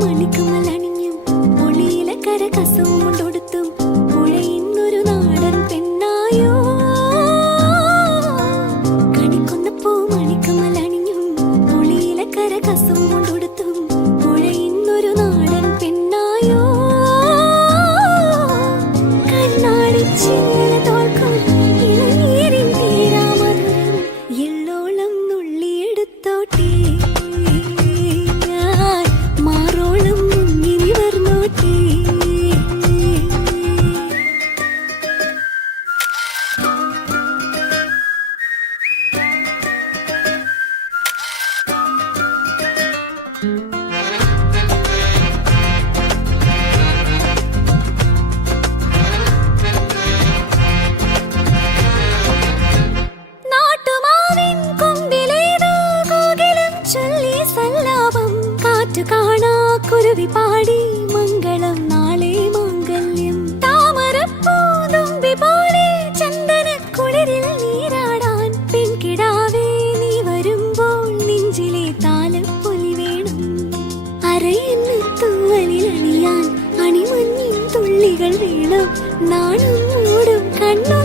മണിക്കമലണിഞ്ഞും ഒളിയിലെ കര കസവും കാറ്റു പാടി മംഗളം നാളെ മാംഗല്യം. താമരപ്പൂ തുമ്പി ചന്ദന കുളിരിൽ നീരാടാൻ പെൺകിടാവേ നീ വരുമ്പോൾ നെഞ്ചിലെ താലപ്പൊലി വേണം. അരയെന്ന് തൂവലിൽ അണിയാൻ അണിമഞ്ഞിൻ തുള്ളികൾ വേണം. നാണും മൂടും കണ്ണും